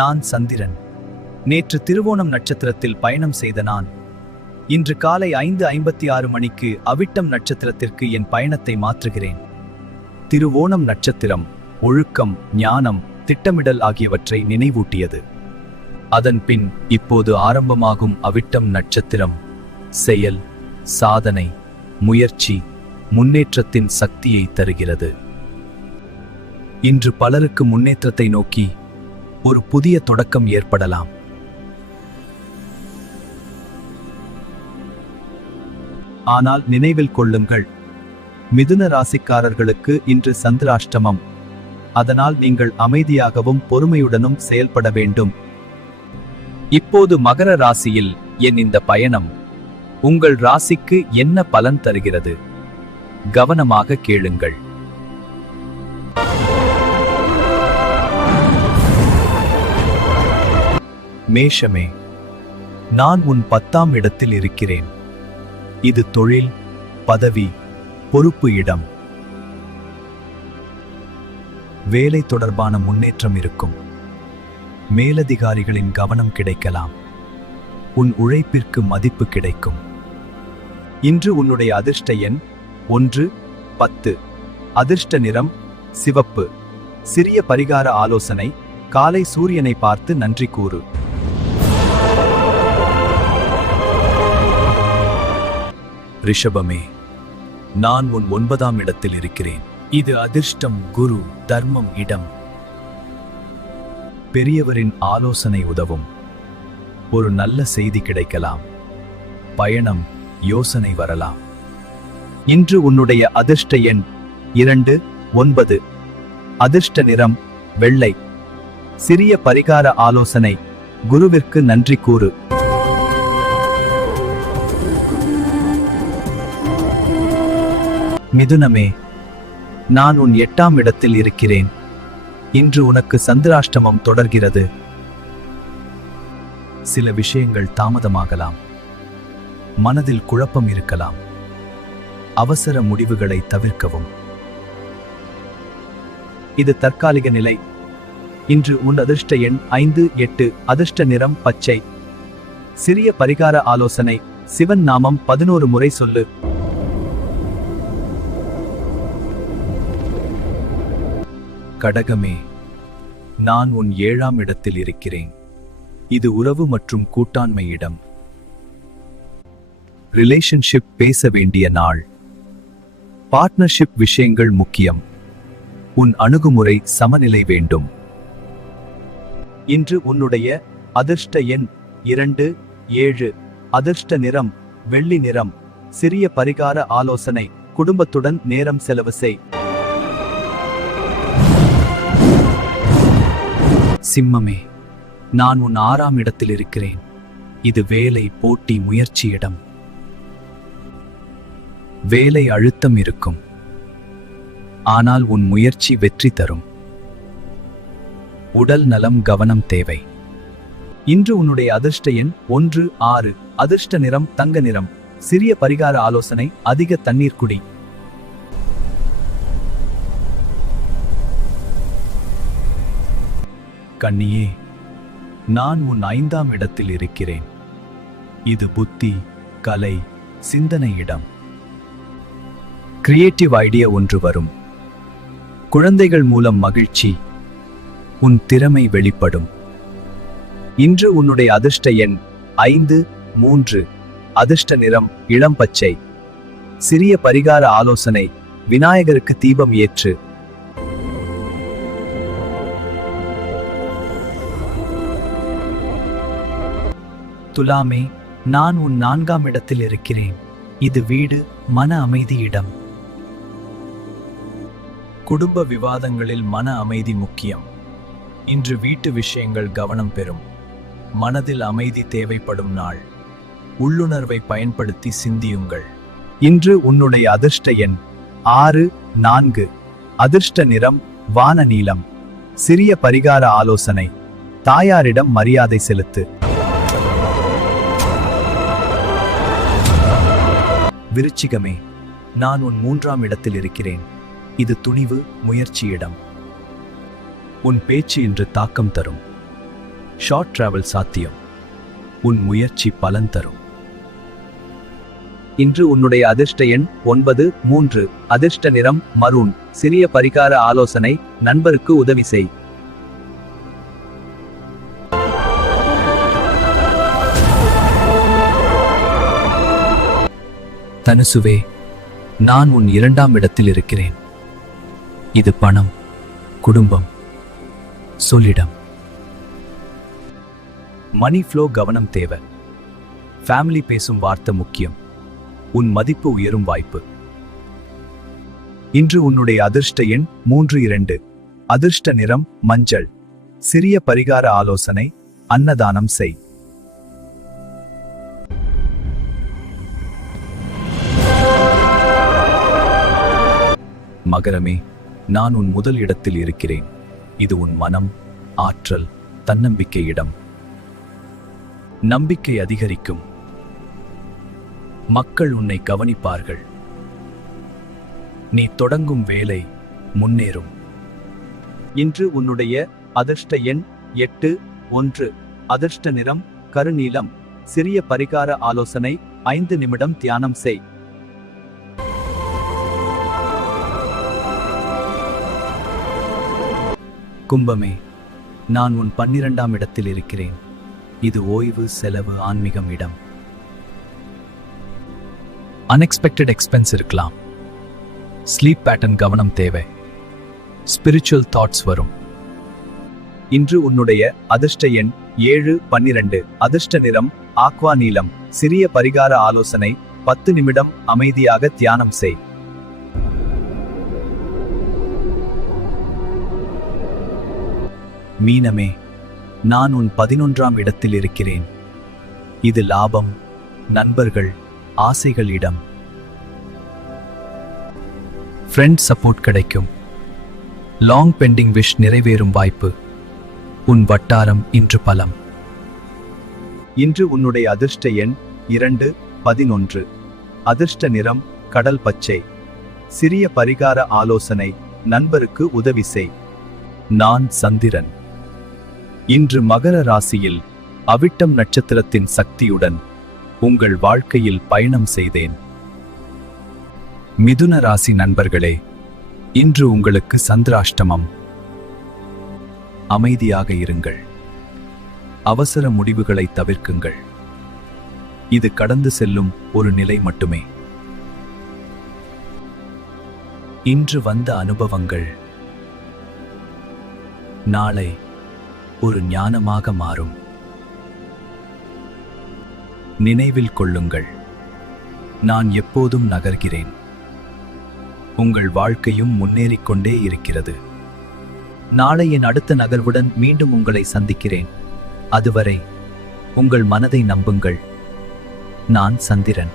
நான் சந்திரன். நேற்று திருவோணம் நட்சத்திரத்தில் பயணம் செய்த நான் இன்று காலை 5:56 மணிக்கு அவிட்டம் நட்சத்திரத்திற்கு என் பயணத்தை மாற்றுகிறேன். திருவோணம் நட்சத்திரம் ஒழுக்கம், ஞானம், திட்டமிடல் ஆகியவற்றை நினைவூட்டியது. அதன் பின் இப்போது ஆரம்பமாகும் அவிட்டம் நட்சத்திரம் செயல், சாதனை, முயற்சி, முன்னேற்றத்தின் சக்தியை தருகிறது. இன்று பலருக்கு முன்னேற்றத்தை நோக்கி ஒரு புதிய தொடக்கம் ஏற்படலாம். ஆனால் நினைவில் கொள்ளுங்கள், மிதுன ராசிக்காரர்களுக்கு இன்று சந்திராஷ்டமம். அதனால் நீங்கள் அமைதியாகவும் பொறுமையுடனும் செயல்பட வேண்டும். இப்போது மகர ராசியில் என் இந்த பயணம் உங்கள் ராசிக்கு என்ன பலன் தருகிறது? கவனமாக கேளுங்கள். மேஷமே, நான் உன் 10ஆம் இடத்தில் இருக்கிறேன். இது தொழில், பதவி, பொறுப்பு இடம். வேலை தொடர்பான முன்னேற்றம் இருக்கும். மேலதிகாரிகளின் கவனம் கிடைக்கலாம். உன் உழைப்பிற்கு மதிப்பு கிடைக்கும். இன்று உன்னுடைய அதிர்ஷ்ட எண் 1, 10. அதிர்ஷ்ட நிறம் சிவப்பு. சிறிய பரிகார ஆலோசனை: காலை சூரியனை பார்த்து நன்றி கூறு. ரிஷபமே, நான் உன் 9ஆம் இடத்தில் இருக்கிறேன். இது அதிர்ஷ்டம், குரு, தர்மம் இடம். பெரியவரின் ஆலோசனை உதவும். ஒரு நல்ல செய்தி கிடைக்கலாம். பயணம், யோசனை வரலாம். இன்று உன்னுடைய அதிர்ஷ்ட எண் 2, 9. அதிர்ஷ்ட நிறம் வெள்ளை. சிறிய பரிகார ஆலோசனை: குருவிற்கு நன்றி கூறு. மிதுனமே, நான் உன் 8ஆம் இடத்தில் இருக்கிறேன். இன்று உனக்கு சந்திராஷ்டமம் தொடர்கிறது. சில விஷயங்கள் தாமதமாகலாம். மனதில் குழப்பம் இருக்கலாம். அவசர முடிவுகளை தவிர்க்கவும். இது தற்காலிக நிலை. இன்று உன் அதிர்ஷ்ட எண் 5, 8. அதிர்ஷ்ட நிறம் பச்சை. சிறிய பரிகார ஆலோசனை: சிவன் நாமம் 11 முறை சொல்லு. கடகமே, நான் உன் 7ஆம் இடத்தில் இருக்கிறேன். இது உறவு மற்றும் கூட்டாண்மை இடம். ரிலேஷன்ஷிப் பேச வேண்டிய நாள். பார்ட்னர்ஷிப் விஷயங்கள் முக்கியம். உன் அணுகுமுறை சமநிலை வேண்டும். இன்று உன்னுடைய அதிர்ஷ்ட எண் 2, 7. அதிர்ஷ்ட நிறம் வெள்ளி நிறம். சிறிய பரிகார ஆலோசனை: குடும்பத்துடன் நேரம் செலவு செய். சிம்மமே, நான் உன் 6ஆம் இடத்தில் இருக்கிறேன். இது வேலை, போட்டி, முயற்சி இடம். வேலை அழுத்தம் இருக்கும். ஆனால் உன் முயற்சி வெற்றி தரும். உடல் நலம் கவனம் தேவை. இன்று உன்னுடைய அதிர்ஷ்ட எண் 1, 6. அதிர்ஷ்ட நிறம் தங்க நிறம். சிறிய பரிகார ஆலோசனை: அதிக தண்ணீர் குடி. கன்னியே, நான் உன் 5ஆம் இடத்தில் இருக்கிறேன். இது புத்தி, கலை, சிந்தனை இடம். கிரியேட்டிவ் ஐடியா ஒன்று வரும். குழந்தைகள் மூலம் மகிழ்ச்சி. உன் திறமை வெளிப்படும். இன்று உன்னுடைய அதிர்ஷ்ட எண் 5, 3. அதிர்ஷ்ட நிறம் இளம் பச்சை. சிறிய பரிகார ஆலோசனை: விநாயகருக்கு தீபம் ஏற்று. துலாமே, நான் உன் 4ஆம் இடத்தில் இருக்கிறேன். இது வீடு, மன அமைதி இடம். குடும்ப விவாதங்களில் மன அமைதி முக்கியம். இன்று வீட்டு விஷயங்கள் கவனம் பெறும். மனதில் அமைதி தேவைப்படும் நாள். உள்ளுணர்வை பயன்படுத்தி சிந்தியுங்கள். இன்று உன்னுடைய அதிர்ஷ்ட எண் 6, 4. அதிர்ஷ்ட நிறம் வான நீலம். சிறிய பரிகார ஆலோசனை: தாயாரிடம் மரியாதை செலுத்து. விருச்சிகமே, நான் உன் 3ஆம் இடத்தில் இருக்கிறேன். இது துணிவு, முயற்சி இடம். உன் பேச்சு இன்று தாக்கம் தரும். ஷார்ட் டிராவல் சாத்தியம். உன் முயற்சி பலன் தரும். இன்று உன்னுடைய அதிர்ஷ்ட எண் 9, 3. அதிர்ஷ்ட நிறம் மரூன். சிறிய பரிகார ஆலோசனை: நண்பருக்கு உதவி செய். தனுசுவே, நான் உன் 2ஆம் இடத்தில் இருக்கிறேன். இது பணம், குடும்பம், சொல்லிடம். மணி ஃப்ளோ கவனம் தேவை. ஃபேமிலி பேசும் வார்த்தை முக்கியம். உன் மதிப்பு உயரும் வாய்ப்பு. இன்று உன்னுடைய அதிர்ஷ்ட எண் 3, 2. அதிர்ஷ்ட நிறம் மஞ்சள். சிறிய பரிகார ஆலோசனை: அன்னதானம் செய். மகரமே, நான் உன் முதல் இடத்தில் இருக்கிறேன். இது உன் மனம், ஆற்றல், தன்னம்பிக்கை இடம். நம்பிக்கை அதிகரிக்கும். மக்கள் உன்னை கவனிப்பார்கள். நீ தொடங்கும் வேலை முன்னேறும். இன்று உன்னுடைய அதிர்ஷ்ட எண் 8, 1. அதிர்ஷ்ட நிறம் கருநீலம். சிறிய பரிகார ஆலோசனை: 5 நிமிடம் தியானம் செய். கும்பமே, நான் உன் 12ஆம் இடத்தில் இருக்கிறேன். இது ஓய்வு, செலவு, ஆன்மீகம் இடம். அன்எக்ஸ்பெக்டட் எக்ஸ்பென்ஸ் இருக்கலாம். ஸ்லீப் பேட்டர்ன் கவனம் தேவை. ஸ்பிரிச்சுவல் தாட்ஸ் வரும். இன்று உன்னுடைய அதிர்ஷ்ட எண் 7, 12. அதிர்ஷ்ட நிறம் ஆக்வா நீலம். சிறிய பரிகார ஆலோசனை: 10 நிமிடம் அமைதியாக தியானம் செய். மீனமே, நான் உன் 11ஆம் இடத்தில் இருக்கிறேன். இது லாபம், நண்பர்கள், ஆசைகள் இடம். ஃப்ரெண்ட் சப்போர்ட் கிடைக்கும். லாங் பெண்டிங் விஷ் நிறைவேறும் வாய்ப்பு. உன் வட்டாரம் இன்று பலம். இன்று உன்னுடைய அதிர்ஷ்ட எண் 2, 11. அதிர்ஷ்ட நிறம் கடல் பச்சை. சிறிய பரிகார ஆலோசனை: நண்பருக்கு உதவி செய். நான் சந்திரன். இன்று மகர ராசியில் அவிட்டம் நட்சத்திரத்தின் சக்தியுடன் உங்கள் வாழ்க்கையில் பயணம் செய்தேன். மிதுன ராசி நண்பர்களே, இன்று உங்களுக்கு சந்திராஷ்டமம். அமைதியாக இருங்கள். அவசர முடிவுகளை தவிர்க்குங்கள். இது கடந்து செல்லும் ஒரு நிலை மட்டுமே. இன்று வந்த அனுபவங்கள் நாளை ஒரு ஞானமாக மாறும். நினைவில் கொள்ளுங்கள், நான் எப்போதும் நகர்கிறேன். உங்கள் வாழ்க்கையும் முன்னேறிக்கொண்டே இருக்கிறது. நாளை என் அடுத்த நகர்வுடன் மீண்டும் உங்களை சந்திக்கிறேன். அதுவரை உங்கள் மனதை நம்புங்கள். நான் சந்திரன்.